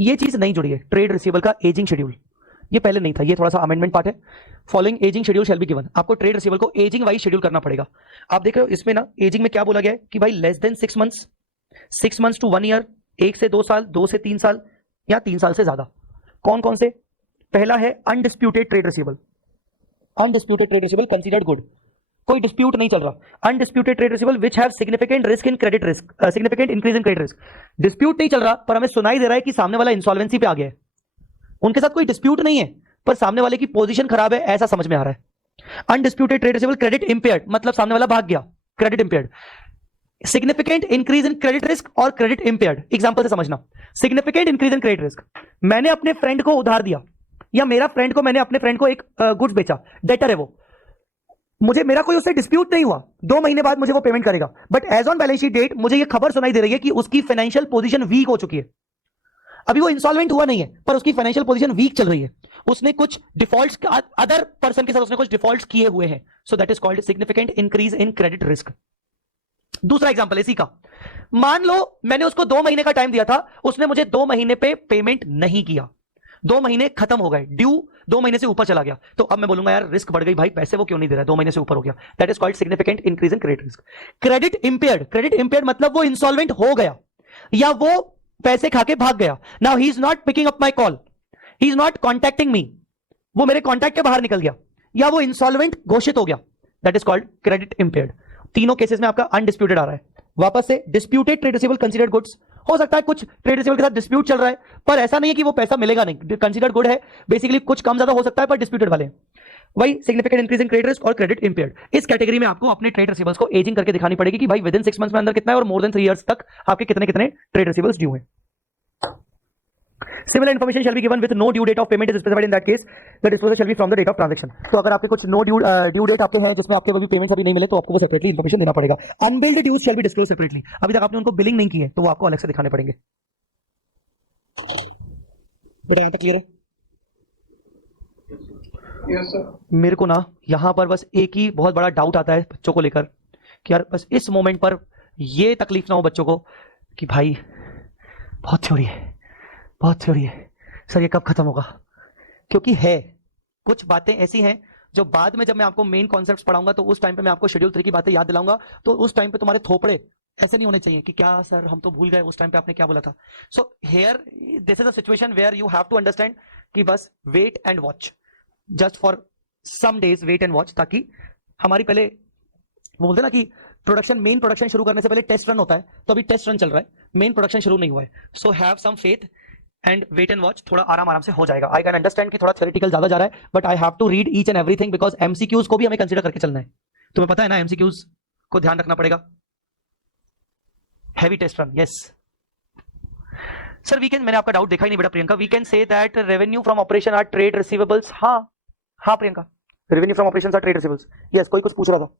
ये चीज नहीं जुड़ी है, ट्रेड रिसीवेबल का एजिंग शेड्यूल, ये पहले नहीं था, ये थोड़ा सा अमेंडमेंट पार्ट है। Following ageing schedule shall be given, आपको ट्रेड रिसीवेबल को एजिंग वाइज शेड्यूल करना पड़ेगा। आप देख रहे हो इसमें ना एजिंग में क्या बोला गया है कि भाई less than 6 months, 6 months to 1 year, 1 से 2 साल, 2 से 3 साल या 3 साल से ज्यादा। कौन कौन से? पहला है undisputed trade receivable, undisputed trade receivable considered good, कोई डिस्प्यूट नहीं चल रहा। Undisputed trade receivable which have significant risk in credit risk, significant increase in credit risk, dispute नहीं चल रहा पर हमें सुनाई दे रहा है कि सामने वाला इंसॉल्वेंसी पे आ गया है, उनके साथ कोई डिस्प्यूट नहीं है पर सामने वाले की पोजीशन खराब है, ऐसा समझ में आ रहा है। Undisputed trade receivable credit impaired, मतलब सामने वाला भाग गया, credit impaired. Significant increase in credit risk और क्रेडिट इंपेयर्ड, एग्जांपल से समझना। Significant increase in credit risk, मैंने अपने फ्रेंड को उधार दिया या मेरा फ्रेंड को, मैंने अपने फ्रेंड को एक गुड्स बेचा, डेटर है वो, मुझे मेरा कोई उससे डिस्प्यूट नहीं हुआ, 2 महीने बाद मुझे वो पेमेंट करेगा, but as on balance sheet date मुझे ये खबर सुनाई दे रही है कि उसकी फाइनेंशियल पोजीशन वीक हो चुकी है। अभी वो इंसॉल्वेंट हुआ नहीं है पर उसकी फाइनेंशियल पोजीशन वीक चल रही है, उसने कुछ डिफॉल्ट्स अदर पर्सन के साथ उसने कुछ डिफॉल्ट्स किए हुए हैं, so that is called significant increase in credit risk. दूसरा एग्जांपल इसी का, मान लो मैंने उसको 2 महीने का टाइम दिया था, उसने मुझे 2 महीने पे पेमेंट नहीं किया, 2 महीने खत्म हो गए, ड्यू 2 महीने से ऊपर चला गया, तो अब मैं बोलूंगा यार रिस्क बढ़ गई भाई, पैसे वो क्यों नहीं दे रहा है, 2 महीने से ऊपर हो गया, that is called significant increase in credit risk. Credit impaired, credit impaired मतलब वो इंसॉल्वेंट हो गया या वो पैसे खाके भाग गया, now he is not picking up my call, he is not contacting me, वो मेरे कॉन्टैक्ट के बाहर निकल गया या वो इंसॉल्वेंट घोषित हो गया, that is called credit impaired. तीनों केसेस में आपका अनडिस्प्यूटेड आ रहा है। वापस से disputed trade receivable considered goods, हो सकता है कुछ ट्रेड रिसीवेबल के साथ डिस्प्यूट चल रहा है पर ऐसा नहीं है कि वो पैसा मिलेगा नहीं, कंसीडर्ड गुड है, बेसिकली कुछ कम ज्यादा हो सकता है पर डिस्प्यूटेड वाले हैं। वही significant increase in credit risk और क्रेडिट इंपेयर्ड, इस कैटेगरी में आपको अपने ट्रेड रिसीवेबल्स को एजिंग करके दिखानी पड़ेगी कि भाई विद इन 6 मंथ्स में अंदर कितना है और मोर देन 3 इयर्स तक आपके कितने कितने ट्रेड रिसीवेबल्स ड्यू हैं। Similar information shall be given with no due date of payment is specified in that case. The disclosure shall be from the date of transaction. तो अगर आपके कुछ no due date आपके हैं जिसमें आपके अभी पेमेंट्स अभी नहीं मिले तो आपको वो सेपरेटली इन्फॉर्मेशन देना पड़ेगा। Unbilled dues shall be disclosed separately. अभी तक आपने उनको बिलिंग नहीं की है तो वो आपको अलग से दिखाने पड़ेंगे। बेटा यहाँ तक क्लियर है? Yes sir. मेरे को ना यहाँ पर बस एक ही बहुत बड़ा डाउट आता है बच्चों को लेकर कि यार बस इस मोमेंट पर ये तकलीफ ना हो बच्चों को कि भाई बहुत थ्योरी है, बहुत थ्योरी है सर, ये कब खत्म होगा? क्योंकि है कुछ बातें ऐसी हैं जो बाद में जब मैं आपको मेन कॉन्सेप्ट्स पढ़ाऊंगा तो उस टाइम पे मैं आपको शेड्यूल 3 की बातें याद दिलाऊंगा, तो उस टाइम पे तुम्हारे थोपड़े ऐसे नहीं होने चाहिए कि क्या सर हम तो भूल गए उस टाइम पे आपने क्या बोला था। So here this is a situation where you have to understand कि बस wait and watch, just for some days wait and watch, ताकि हमारी पहले वो बोलते ना कि प्रोडक्शन, मेन प्रोडक्शन शुरू करने से पहले टेस्ट रन होता है, तो अभी टेस्ट रन चल रहा है, मेन प्रोडक्शन शुरू नहीं हुआ है। So have some faith and wait and watch, थोड़ा आराम आराम से हो जाएगा। आई कैन अंडरस्टैंड कि थोड़ा थ्योरेटिकल ज्यादा जा रहा है but I have to read each and everything because MCQs को भी हमें कंसीडर करके चलना है, तुम्हें पता है ना, एमसीक्यूज को ध्यान रखना पड़ेगा। Heavy test run, yes sir we can, मैंने आपका डाउट देखा ही नहीं बेटा Priyanka, we can say that revenue from operation are trade receivables. हाँ हाँ Priyanka, revenue from operations are trade receivables, yes कोई कुछ पूछ रहा था।